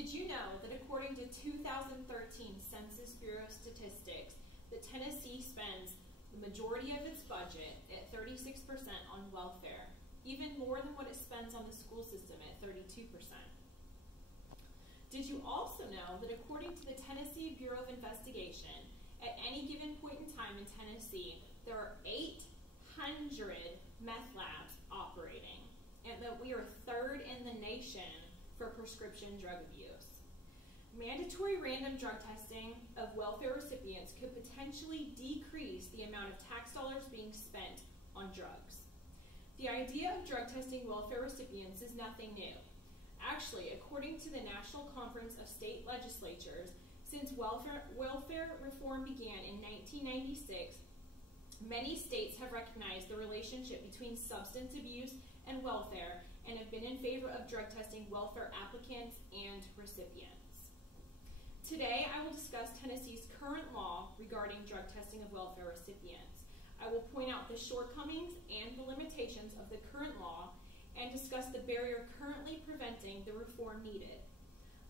Did you know that according to 2013 Census Bureau statistics, that Tennessee spends the majority of its budget at 36% on welfare, even more than what it spends on the school system at 32%? Did you also know that according to the Tennessee Bureau of Investigation, at any given point in time in Tennessee, there are 800 meth labs operating, and that we are third in the nation for prescription drug abuse? Mandatory random drug testing of welfare recipients could potentially decrease the amount of tax dollars being spent on drugs. The idea of drug testing welfare recipients is nothing new. Actually, according to the National Conference of State Legislatures, since welfare reform began in 1996, many states have recognized the relationship between substance abuse and welfare and have been in favor of drug testing welfare applicants and recipients. Today, I will discuss Tennessee's current law regarding drug testing of welfare recipients. I will point out the shortcomings and the limitations of the current law and discuss the barrier currently preventing the reform needed.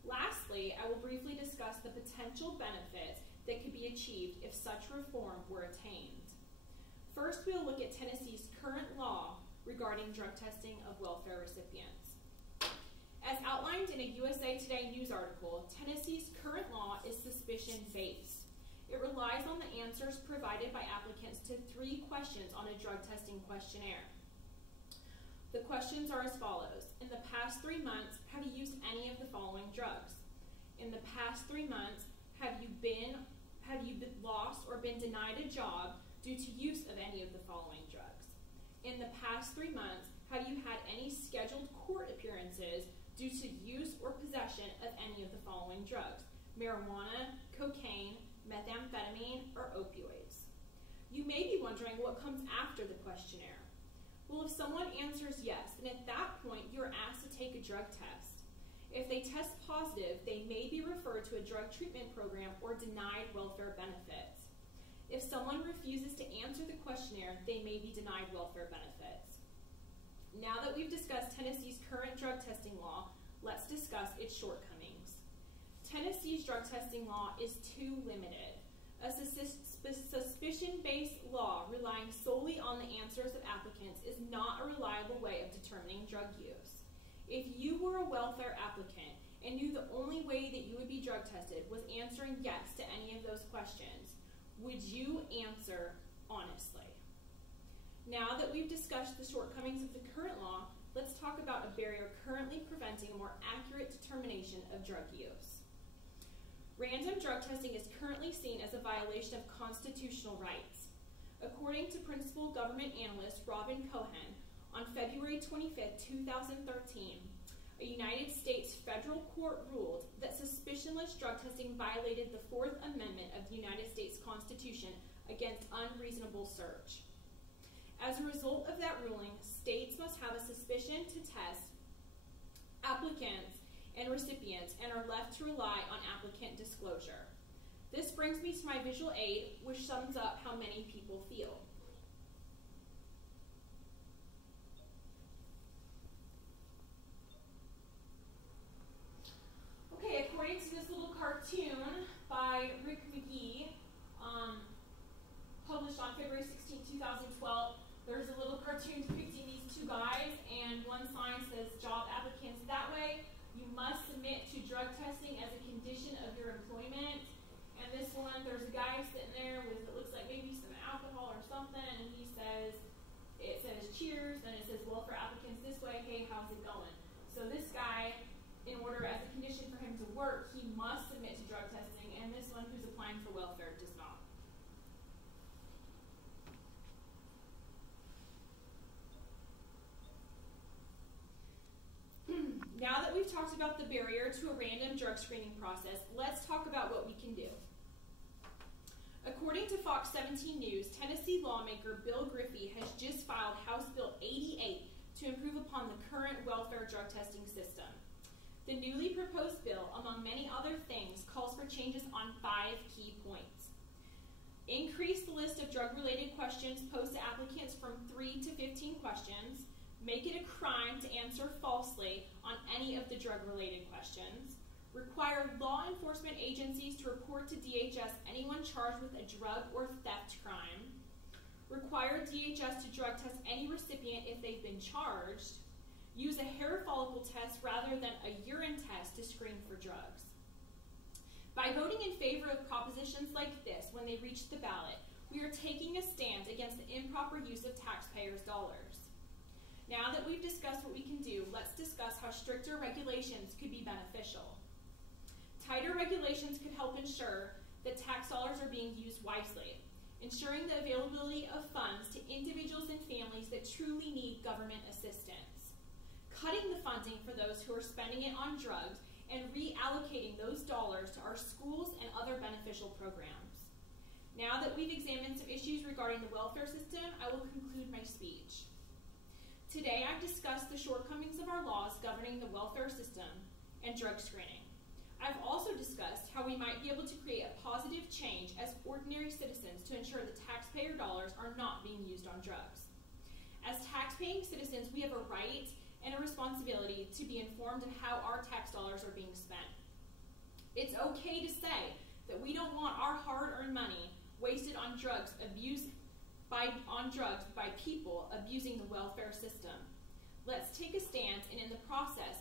Lastly, I will briefly discuss the potential benefits that could be achieved if such reform were attained. First, we will look at Tennessee's current law regarding drug testing of welfare recipients. As outlined in a USA Today news article, Tennessee's current law is suspicion-based. It relies on the answers provided by applicants to 3 questions on a drug testing questionnaire. The questions are as follows. In the past 3 months, have you used any of the following drugs? In the past 3 months, have you lost or been denied a job due to use of any of the following drugs? In the past 3 months, have you had any scheduled court appearances due to use or possession of any of the following drugs? Marijuana, cocaine, methamphetamine, or opioids? You may be wondering what comes after the questionnaire. Well, if someone answers yes, then at that point you're asked to take a drug test. If they test positive, they may be referred to a drug treatment program or denied welfare benefits. If someone refuses to answer the questionnaire, they may be denied welfare benefits. Now that we've discussed Tennessee's current drug testing law, let's discuss its shortcomings. Tennessee's drug testing law is too limited. A suspicion-based law relying solely on the answers of applicants is not a reliable way of determining drug use. If you were a welfare applicant and knew the only way that you would be drug tested was answering yes to any of those questions, would you answer honestly? Now that we've discussed the shortcomings of the current law, let's talk about a barrier currently preventing a more accurate determination of drug use. Random drug testing is currently seen as a violation of constitutional rights. According to Principal Government Analyst Robin Cohen, on February 25, 2013, a United States federal court ruled that suspicionless drug testing violated the 4th Amendment of the United States Constitution against unreasonable search. As a result of that ruling, states must have a suspicion to test applicants and recipients and are left to rely on applicant disclosure. This brings me to my visual aid, which sums up how many people feel. Okay, according to this little cartoon by Rick McGee, published on February 16, 2012, there's a little cartoon depicting these 2 guys, and one sign says job applicants that way. You must submit to drug testing as a condition of your employment. And this one, there's a guy sitting there with, it looks like maybe some alcohol or something, and he says, it says cheers, and it says welfare applicants this way, hey, how's it going? So this guy, in order as a condition for him to work, he must submit to drug testing, and this one who's applying for welfare does not. Now that we've talked about the barrier to a random drug screening process, let's talk about what we can do. According to Fox 17 News, Tennessee lawmaker Bill Griffey has just filed House Bill 88 to improve upon the current welfare drug testing system. The newly proposed bill, among many other things, calls for changes on 5 key points. Increase the list of drug-related questions posed to applicants from 3 to 15 questions. Make it a crime to answer falsely on any of the drug-related questions. require law enforcement agencies to report to DHS anyone charged with a drug or theft crime, require DHS to drug test any recipient if they've been charged, use a hair follicle test rather than a urine test to screen for drugs. By voting in favor of propositions like this when they reach the ballot, we are taking a stand against the improper use of taxpayers' dollars. Now that we've discussed what we can do, let's discuss how stricter regulations could be beneficial. Tighter regulations could help ensure that tax dollars are being used wisely, ensuring the availability of funds to individuals and families that truly need government assistance, cutting the funding for those who are spending it on drugs, and reallocating those dollars to our schools and other beneficial programs. Now that we've examined some issues regarding the welfare system, I will conclude my speech. Today, I've discussed the shortcomings of our laws governing the welfare system and drug screening. I've also discussed how we might be able to create a positive change as ordinary citizens to ensure that taxpayer dollars are not being used on drugs. As tax-paying citizens, we have a right and a responsibility to be informed of how our tax dollars are being spent. It's okay to say that we don't want our hard-earned money wasted on drugs by people abusing the welfare system. Let's take a stance and in the process